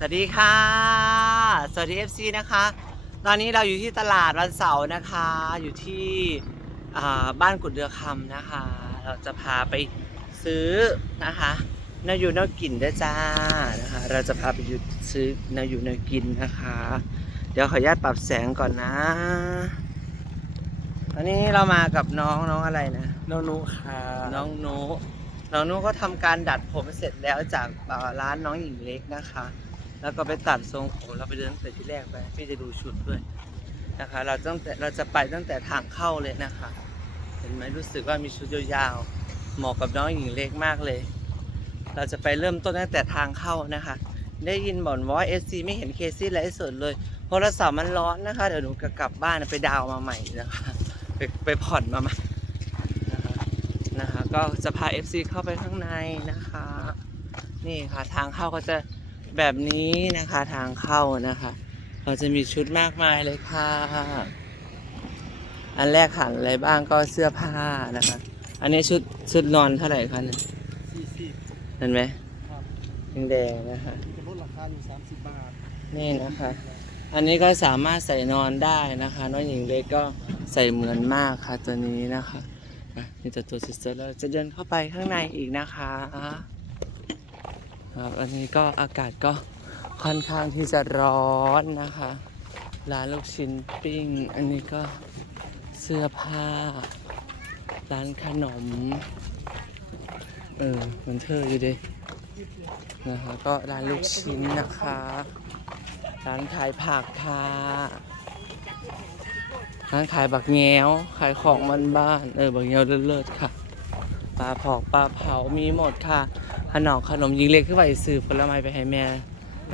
สวัสดีค่ะ สวัสดี FC นะคะ ตอนนี้เราอยู่ที่ตลาดวันเสาร์นะคะ อยู่ที่อ่าบ้านกุดเรือคำนะคะ เราจะพาไปซื้อนะคะนาอยู่นากินด้วยจ้านะคะ เราจะพาไปอยู่ซื้อนาอยู่นากินนะคะ เดี๋ยวขออนุญาตปรับแสงก่อนนะ ตอนนี้เรามากับน้องน้องอะไรนะ น้องนุค่ะ น้องนุน้องนุก็ทำการดัดผมเสร็จแล้วจากเอ่อร้านน้องหญิงเล็กนะคะ แล้วก็ไปตัดทรงผมเราไปเดินตั้งแต่ที่แรกไปพี่จะดูชุดด้วยนะคะ เราตั้งแต่เราจะไปตั้งแต่ทางเข้าเลยนะคะ เห็นไหมรู้สึกว่ามีชุดยาวๆเหมาะกับน้องหญิงเล็กมากเลย เราจะไปเริ่มต้นตั้งแต่ทางเข้านะคะ ได้ยินบ่นว่าเอฟซีไม่เห็นเคซี่ไลฟ์สดเลยโทรศัพท์มันร้อนนะคะเดี๋ยวหนูกลับบ้านไปดาวมาใหม่นะคะไปไปผ่อนมาใหม่นะคะนะคะก็จะพา FC เข้าไปข้างในนะคะ นี่ค่ะทางเข้าก็จะ แบบนี้นะคะทางเข้านะคะเราจะมีชุดมากมายเลยค่ะ อันแรกหันอะไรบ้างก็เสื้อผ้านะคะ อันนี้ชุดชุดนอนเท่าไหร่คะเนี่ยสี่สิบเห็นไหมครับแดงๆนะคะจะลดราคาอยู่สามสิบบาท นี่นะคะ อันนี้ก็สามารถใส่นอนได้นะคะน้องหญิงเล็กก็ใส่เหมือนมากค่ะตัวนี้นะคะอะนี่ตัวตัวสวยๆเราจะเดินเข้าไปข้างในอีกนะคะ ครับอันนี้ก็อากาศก็ค่อนข้างที่จะร้อนนะคะ ร้านลูกชิ้นปิ้ง อันนี้ก็เสื้อผ้า ร้านขนม เออมันเธออยู่ดินะคะก็ร้านลูกชิ้นนะคะ ร้านขายผักค่ะร้านขายบักแง้ว ขายของบ้านบ้าน เออ บักแง้วเลิศๆค่ะ ปลาผอกปลาเผามีหมดค่ะ ขนมขนมยิงเล็กขึ้นไปสืบผลไม้ไปให้แม่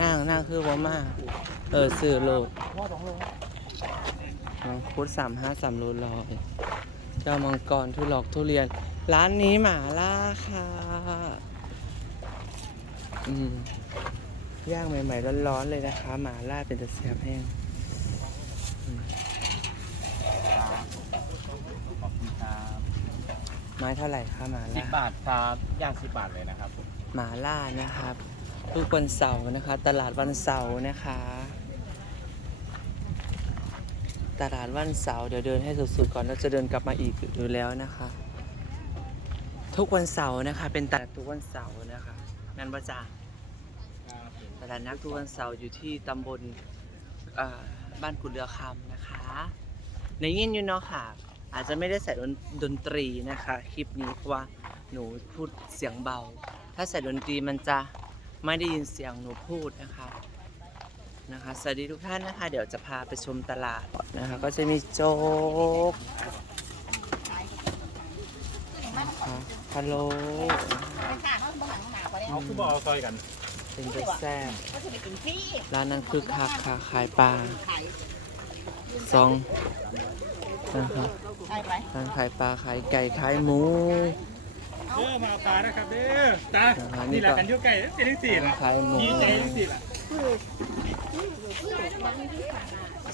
นั่งนั่งคือว่ามากเออสื่อโลดพ่อสองโลมังคุดสามห้าสามโลลอยเจ้ามังกรทุหลอกทุเรียน ร้านนี้หมาล่าค่ะอืมย่างใหม่ๆร้อนๆเลยนะคะ หมาล่าเป็นตะเสียบแห้งอืม ขอบคุณครับ ไม้เท่าไหร่คะหมาสิบล่าบาทครับย่างสิบบาทเลยนะครับหมาล่านะครับทุกวันเสาร์นะคะ ตลาดวันเสาร์นะคะ ตลาดวันเสาร์เดี๋ยวเดินให้สุดๆก่อนแล้วจะเดินกลับมาอีกอยู่แล้วนะคะ ทุกวันเสาร์นะคะ เป็นตลาดทุกวันเสาร์นะคะนั่นประจา ตลาดนัดทุกวันเสาร์อยู่ที่ตำบลเอ่อบ้านกุดเรือคำนะคะในยินอยู่เนาะค่ะ อาจจะไม่ได้ใส่ดนดนตรีนะคะคลิปนี้เพราะว่าหนูพูดเสียงเบา ถ้าใส่ดนตรีมันจะไม่ได้ยินเสียงหนูพูดนะคะนะคะสวัสดีทุกท่านนะคะ เดี๋ยวจะพาไปชมตลาดนะคะ ก็จะมีโจ๊กนะคะพะโล้เอาคือบอกเอาซอยกัน เป็นตัวแซ่บก็จะไปกินฟรีร้านนั้นคือคักค่ะขายปลาขาย ซองนะคะใช่ไหมร้านขายปลาขายไก่ขายหมูเด้อมาเอาปลานะครับเด้อตาอ่านี่นี่แหละก็กันอยุ่ไก่เป็นทั้งสี่ร้าละนขายหมูดีใจทั้งสี่ละ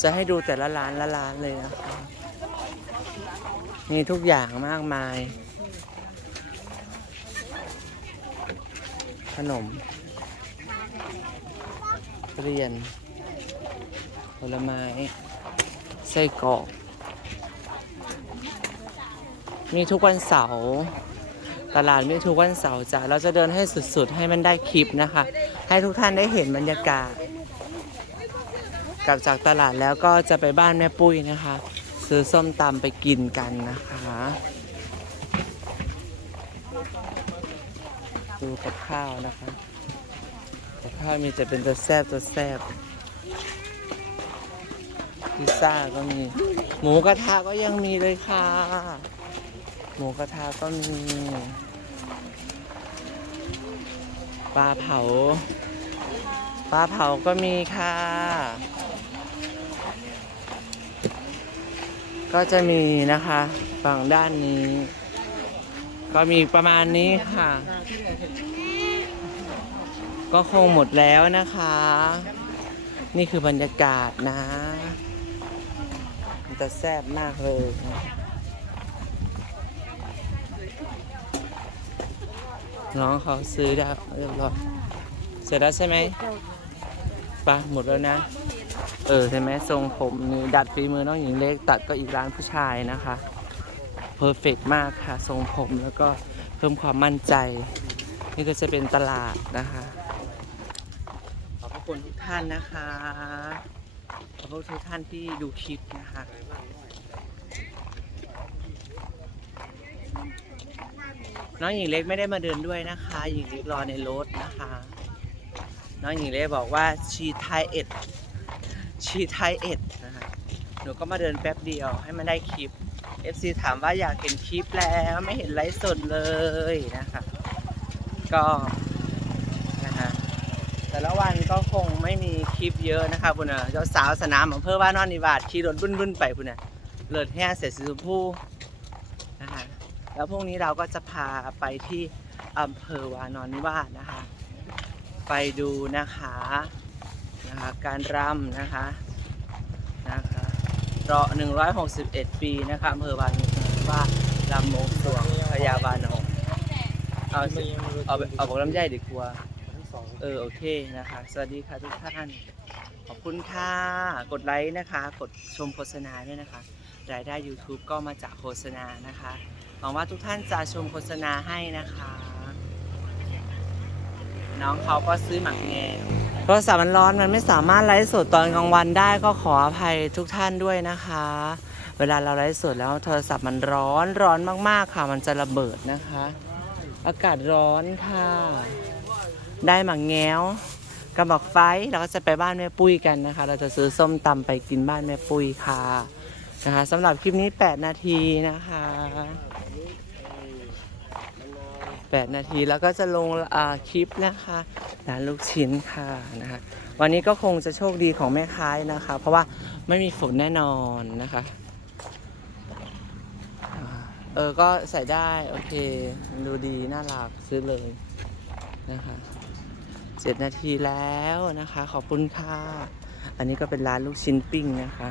จะให้ดูแต่ละร้านละร้านเลยนะคะมีทุกอย่างมากมาย ขนมเรียนผลไม้ ไส้กรอกมีทุกวันเสาร์ตลาดมีทุกวันเสาร์จ้ะเราจะเดินให้สุดๆ ให้มันได้คลิปนะคะ ให้ทุกท่านได้เห็นบรรยากาศ กลับจากตลาดแล้วก็จะไปบ้านแม่ปุ้ยนะคะ ซื้อส้มตำไปกินกันนะคะ ดูกับข้าวนะคะกับข้าวมีแต่เป็นตัวแซบตัวแซบ พิซซ่าก็มี หมูกระทะก็ยังมีเลยค่ะ หมูกระทะก็มี ปลาเผา ปลาเผาก็มีค่ะ ก็จะมีนะคะฝั่งด้านนี้ ก็มีประมาณนี้ค่ะ ก็คงหมดแล้วนะคะ นี่คือบรรยากาศนะ จะแซ่บมากเลยน้องเขาซื้อได้เรียบร้อยเสร็จแล้วใช่ไหมปะหมดแล้วนะ เออใช่ไหมทรงผมนี่ดัดฝีมือน้องหญิงเล็ก ตัดก็อีกร้านผู้ชายนะคะเพอร์เฟกมากค่ะ ทรงผมแล้วก็เพิ่มความมั่นใจ นี่ก็จะเป็นตลาดนะคะ ขอบพระคุณทุกท่านนะคะ ขอบพระคุณทุกท่านที่ดูคลิปนะคะน้องหญิงเล็กไม่ได้มาเดินด้วยนะคะ หญิงเล็กรอในรถนะคะ น้องหญิงเล็กบอกว่าชีไทยเอ็ดชีไทยเอ็ดนะคะหนูก็มาเดินแป๊บเดียวให้มันได้คลิป FC ถามว่าอยากเห็นคลิปแล้วไม่เห็นไลฟ์สดเลยนะคะ ก็ แต่ละวันก็คงไม่มีคลิปเยอะนะคะคุณน่ะเจ้าสาวสนามอำเภอว่านอนนิวาสขี่รถบึ้นๆไปคุณน่ะเลิศแห้งเสร็จสิสุภูนะคะแล้วพรุ่งนี้เราก็จะพาไปที่อำเภอวานอนนิวาสนะคะ ไปดูนะคะนะคะการรำนะคะนะคะรอ161 ปีนะคะอำเภอวานนิว่ารำมงสวงพญาบานองเอาเอาเอาบอกลำไยดีกว่า เออโอเคนะคะ สวัสดีค่ะทุกท่าน ขอบคุณค่ะ กดไลค์นะคะ กดชมโฆษณาด้วยนะคะ รายได้ YouTube ก็มาจากโฆษณานะคะ หวังว่าทุกท่านจะชมโฆษณาให้นะคะ น้องเขาก็ซื้อหมักแงวโทรศัพท์มันร้อนมันไม่สามารถไลฟ์สดตอนกลางวันได้ก็ขออภัยทุกท่านด้วยนะคะ เวลาเราไลฟ์สดแล้วโทรศัพท์มันร้อนร้อนมากๆค่ะ มันจะระเบิดนะคะ อากาศร้อนค่ะ ได้หมักแงวกับหมักไฟเราก็จะไปบ้านแม่ปุ้ยกันนะคะ เราจะซื้อส้มตำไปกินบ้านแม่ปุ้ยค่ะนะคะสำหรับคลิปนี้ 8 นาทีนะคะ 8 นาทีแล้วก็จะลงคลิปนะคะร้านลูกชิ้นค่ะนะคะ วันนี้ก็คงจะโชคดีของแม่ค้ายนะคะ เพราะว่าไม่มีฝนแน่นอนนะคะเออ ก็ใส่ได้ โอเค ดูดี น่ารัก ซื้อเลยนะคะ เจ็ดนาทีแล้วนะคะ ขอบคุณค่ะ อันนี้ก็เป็นร้านลูกชิ้นปิ้งนะคะ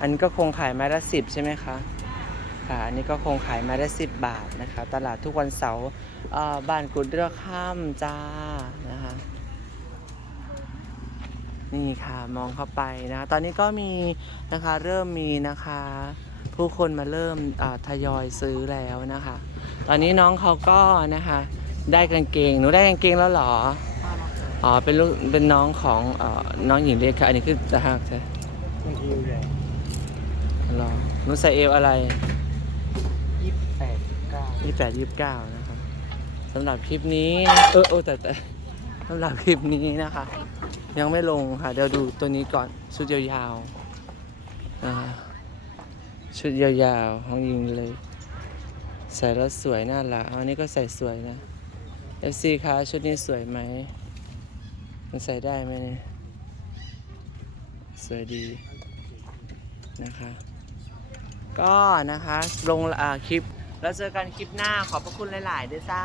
อันนี้ก็คงขายไม้ละสิบใช่ไหมคะค่ะอันนี้ก็คงขายไม้ละสิบบาทนะคะ ตลาดทุกวันเสาร์บ้านกุดเรือข้ามจ้านะคะ นี่ค่ะมองเข้าไปนะ ตอนนี้ก็มีนะคะเริ่มมีนะคะ ผู้คนมาเริ่มทยอยซื้อแล้วนะคะ ตอนนี้น้องเขาก็นะคะ ได้กางเกง หนูได้กางเกงแล้วหรอ อ๋อ เป็นลูก เป็นน้องของเอ่อน้องหญิงเล็กค่ะ อันนี้คือจะหักใช่มันอิวใหญ่หรอหนูใส่เอวอะไร ยี่สิบแปดเก้ายี่แปดยี่เก้านะครับสำหรับคลิปนี้ เออเออแต่แต่สำหรับคลิปนี้นะคะ ยังไม่ลงค่ะ เดี๋ยวดูตัวนี้ก่อน ชุดยาวๆนะคะชุดยาวๆของยิงเลย ใส่แล้วสวยน่ารักอันนี้ก็ใส่สวยนะ FC คะชุดนี้สวยไหม มันใส่ได้ไหมเนี่ยสวยดีนะคะ ก็นะคะลงคลิป แล้วเจอกันคลิปหน้าขอบพระคุณหลาย ๆ ด้วยจ้า